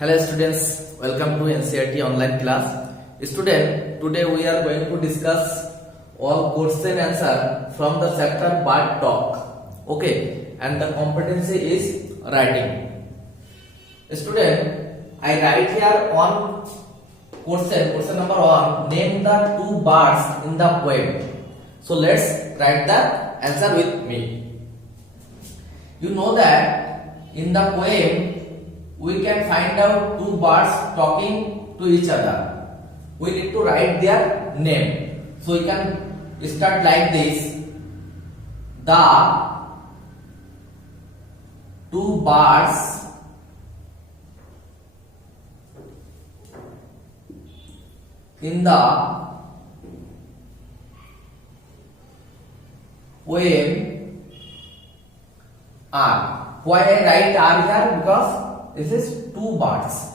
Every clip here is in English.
Hello students, welcome to NCERT online class. Student, today we are going to discuss all question answer from the chapter Bard Talk. Okay, and the competency is writing. Student, I write here one question number 1. Name the two birds in the poem. So let's write the answer with me. You know that in the poem we can find out two birds talking to each other. We need to write their name. So we can start like this. The two birds in the poem are. Why I write are here? Because this is two birds.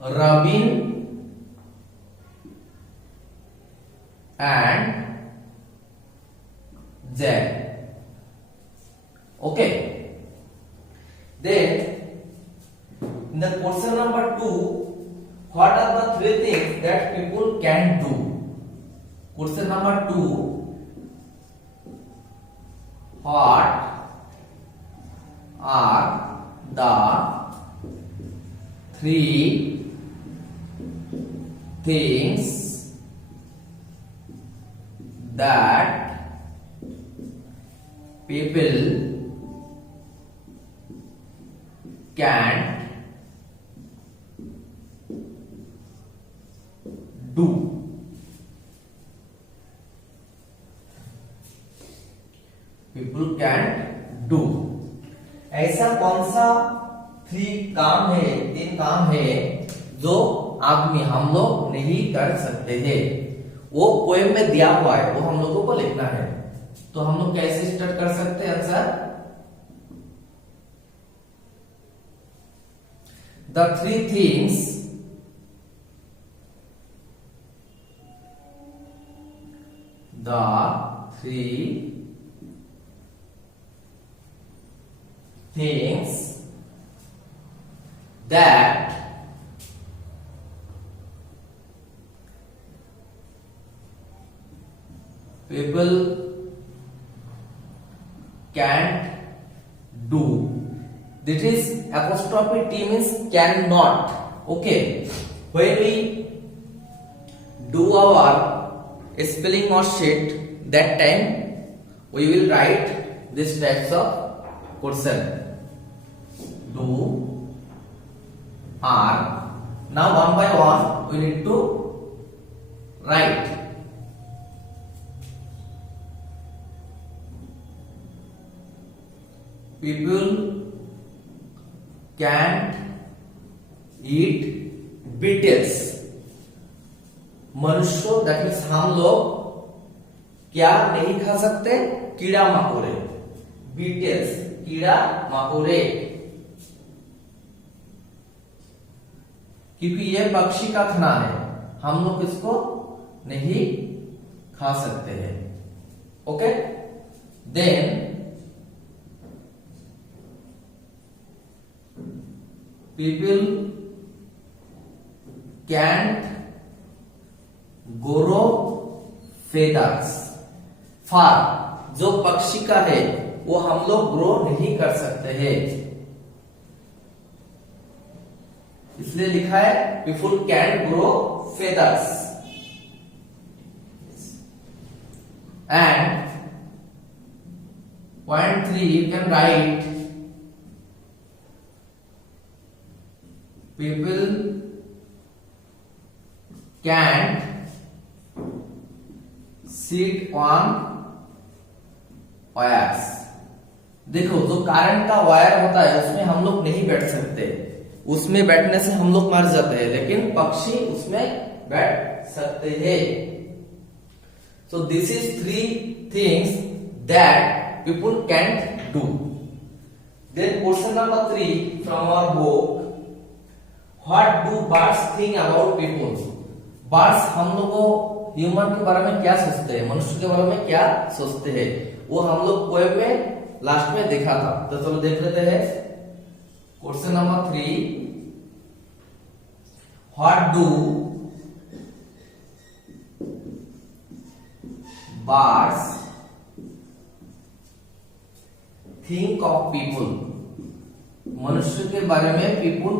Robin and Jack. Okay. Then in the question number 2, what are the three things that people can do? Question number 2, what are the three things that people can't do? People can't do. ऐसा कौन सा 3 काम है, 3 काम है जो आदमी हम लोग नहीं कर सकते हैं? वो पोएम में दिया हुआ है, वो हम लोगों को लिखना है. तो हम लोग कैसे स्टार्ट कर सकते हैं answer? The 3 things that people can't do. This is apostrophe T means cannot. Okay, when we do our spelling or sheet, that time we will write this types of question. Do, are. Now one by one we need to write. People can't eat beetles. मनुष्य that means हम लोग क्या नहीं खा सकते? कीड़ा मकोड़े. Beatles कीड़ा मकोड़े, क्योंकि यह पक्षी का खाना है, हम लोग इसको नहीं खा सकते हैं. Okay, then people can't grow feathers. फर जो पक्षी का है वो हम लोग ग्रो नहीं कर सकते हैं, इसलिए लिखा है people can grow feathers. And point 3 you can write people can sit on wires. देखो, जो करंट का वायर होता है उसमें हम लोग नहीं बैठ सकते, उसमें बैठने से हम लोग मर जाते हैं, लेकिन पक्षी उसमें बैठ सकते हैं. So this is 3 things that people can't do. Then question number 3 from our book, what do birds think about people? Birds हम लोगों ह्यूमन के बारे में क्या सोचते हैं, मनुष्य के बारे में क्या सोचते हैं, वो हम लोग पोएम में लास्ट में देखा था. तो चलो देख लेते हैं. Question number 3, what do birds think of people? मनुष्य के बारे में पीपुल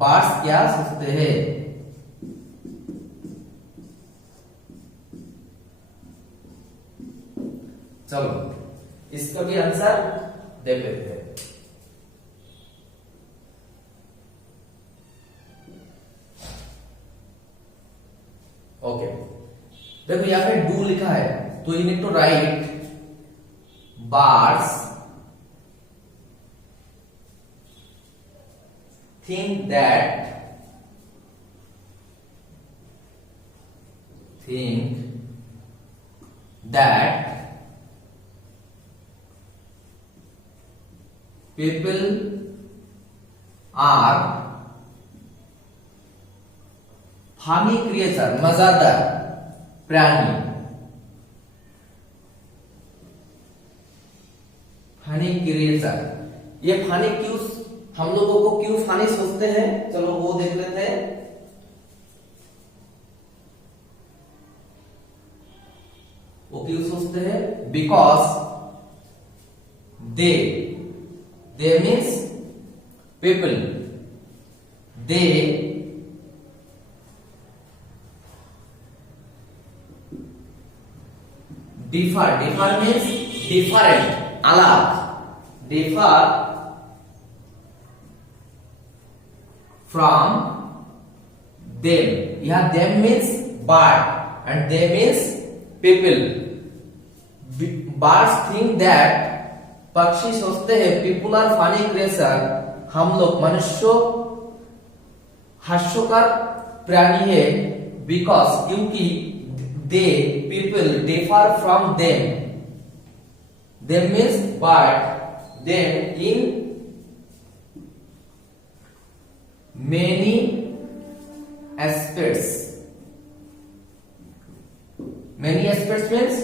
बर्ड्स क्या सोचते हैं? चलो इसका भी आंसर देख लेते हैं। ओके, देखो यहाँ पे डू लिखा है, तो you need to write birds think that people are funny creature, मजादार प्राणी। फनी क्रिएचर, ये फनी क्यों, हम लोगों को क्यों फनी सोचते हैं, चलो वो देख लेते हैं। वो क्यों सोचते हैं? Because they means people, they differ means different, अलग, डिफर from them. यहाँ them means bird and they means people. Birds think that, पक्षी सोचते हैं people are funny creature, हम लोग मनुष्य हास्यकर प्राणी है, because क्योंकि they people differ from them. Them means bird, them in many aspects. Many aspects means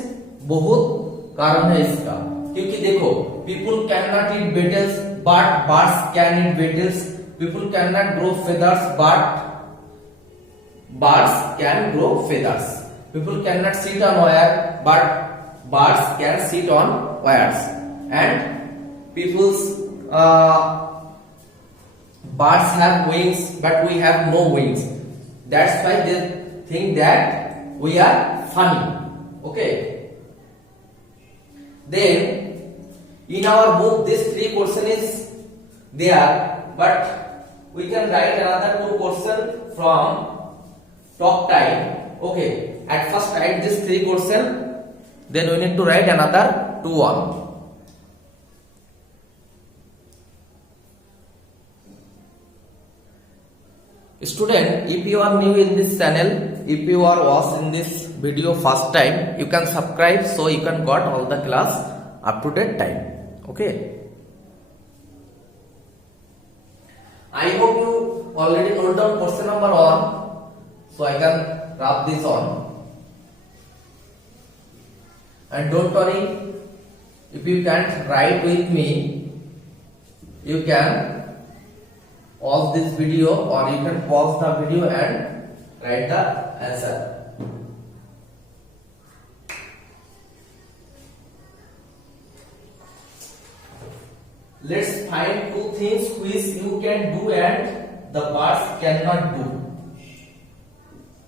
बहुत कारण है इसका, क्योंकि देखो people cannot eat beetles but birds can eat beetles. People cannot grow feathers but birds can grow feathers. People cannot sit on wire but birds can sit on wires. And people's birds have wings but we have no wings. That's why they think that we are funny. Okay, then in our book this 3 question is there, but we can write another 2 question from talk time. Okay, at first write this 3 question, then we need to write another 2 on. Student, if you are new in this channel, if you are watching this video first time, you can subscribe so you can got all the class up to date time. Okay, I hope you already note down question number 1, so I can wrap this on. And don't worry, if you can't write with me, you can pause this video or you can pause the video and write the answer. Let's find 2 things which you can do and the birds cannot do.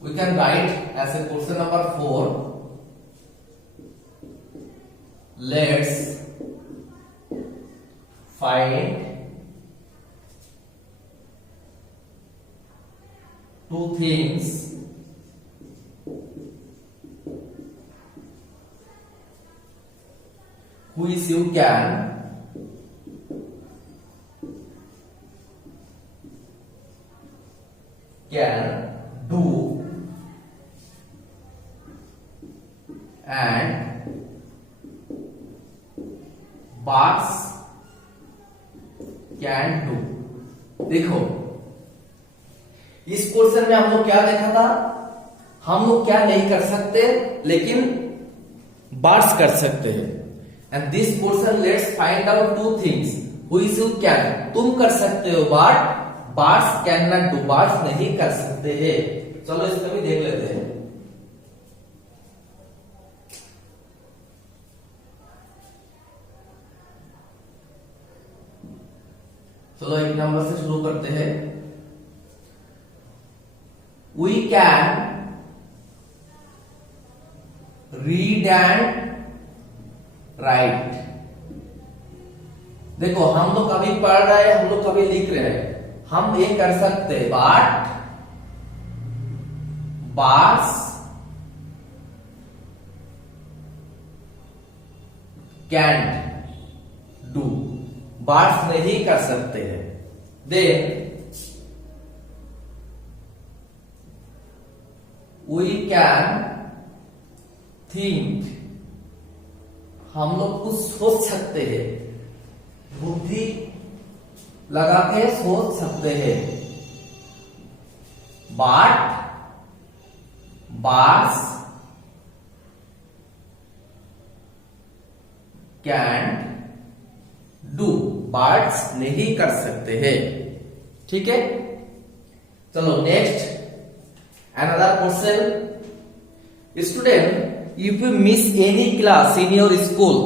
We can write as a question number 4. Let's find 2 things which you can do and birds can do. देखो इस question में हम लोग क्या देखा था, हम लोग क्या नहीं कर सकते लेकिन बर्ड्स कर सकते हैं. And this question let's find out 2 things which you can, तुम कर सकते हो, but birds can not do, birds नहीं कर सकते हैं। चलो इसको भी देख लेते हैं। चलो एक नंबर से शुरू करते हैं। We can read and write. देखो हम लोग कभी पढ़ रहे हैं, हम लोग कभी लिख रहे हैं, हम ये कर सकते हैं, but birds can't do, birds नहीं कर सकते हैं। देन वी कैन थिंक, हम लोग कुछ सोच सकते हैं, बुद्धि लगा के सोच सकते हैं, but birds can't do, birds नहीं कर सकते हैं। ठीक है, चलो next another question. Student, if you miss any class in your school,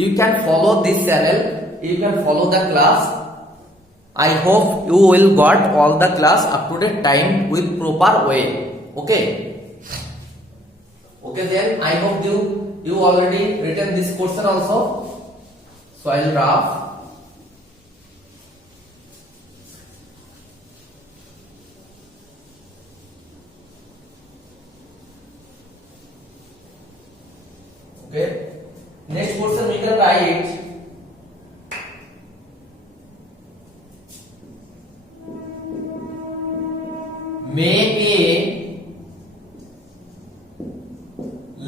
you can follow this channel, you can follow the class. I hope you will got all the class up to date time with proper way. Okay, then I hope you already written this question also, so I will draft. Okay, next question we can write make a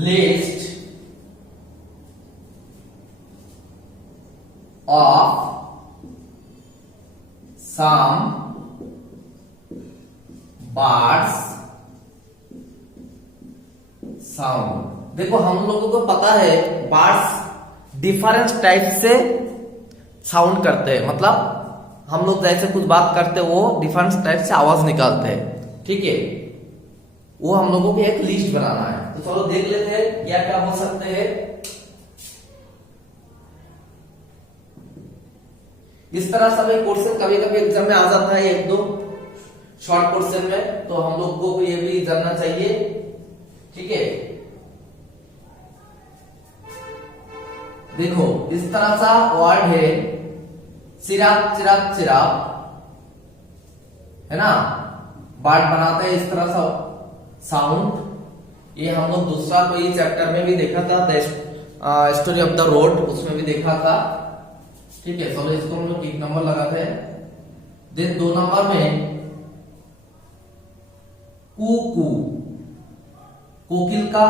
list of some birds sound। देखो हम लोगों को पता है birds different type से sound करते हैं, मतलब हम लोग जैसे कुछ बात करते हैं वो डिफरेंट टाइप से आवाज निकालते हैं। ठीक है, वो हम लोगों को एक लिस्ट बनाना है। तो चलो देख लेते हैं क्या क्या हो सकते हैं। इस तरह से हमें क्वेश्चन कभी कभी एग्जाम में आ जाता है, एक दो शॉर्ट क्वेश्चन में, तो हम लोग को ये भी जानना चाहिए। ठीक है, देखो इस तरह सा वर्ड है चिराग चिराग चिराग, है ना, बर्ड बनाते हैं इस तरह सा साउंड। ये हम लोग दूसरा कोई चैप्टर में भी देखा था, स्टोरी ऑफ द रोड, उसमें भी देखा था। ठीक है, चलो इसको हम लोग एक नंबर लगाते हैं। देन 2 नंबर में कू, कोकिल का,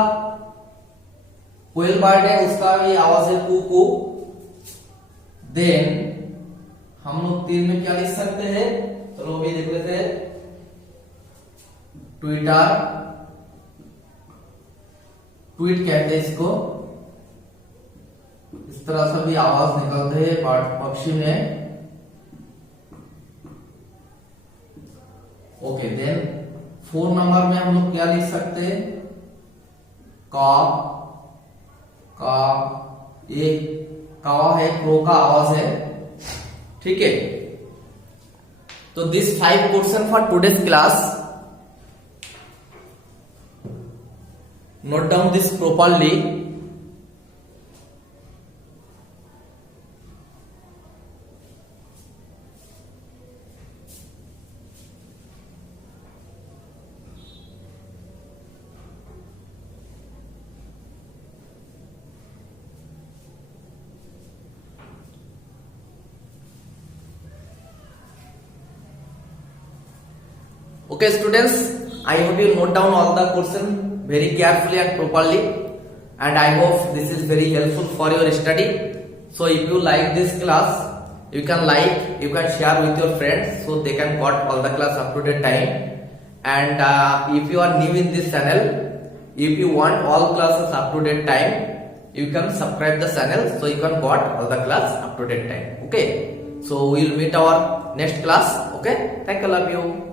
कोयल बर्ड है, उसका भी आवाज है कू। देन हम लोग 3 में क्या लिख सकते हैं, चलो भी देख लेते हैं। ट्विटर, ट्वीट कहते हैं इसको, इस तरह से भी आवाज निकलते हैं पक्षी में। ओके, देन 4 नंबर में हम लोग क्या लिख सकते हैं, का, ये कौवा है, क्रो का आवाज है। ठीक है, तो this 5 question for today's class, note down this properly. Okay students, I hope you note down all the question very carefully and properly, and I hope this is very helpful for your study. So if you like this class, you can like, you can share with your friends so they can got all the class up to date time. And if you are new in this channel, if you want all classes up to date time, you can subscribe the channel so you can got all the class up to date time. Okay, so we will meet our next class. Okay, thank you, love you.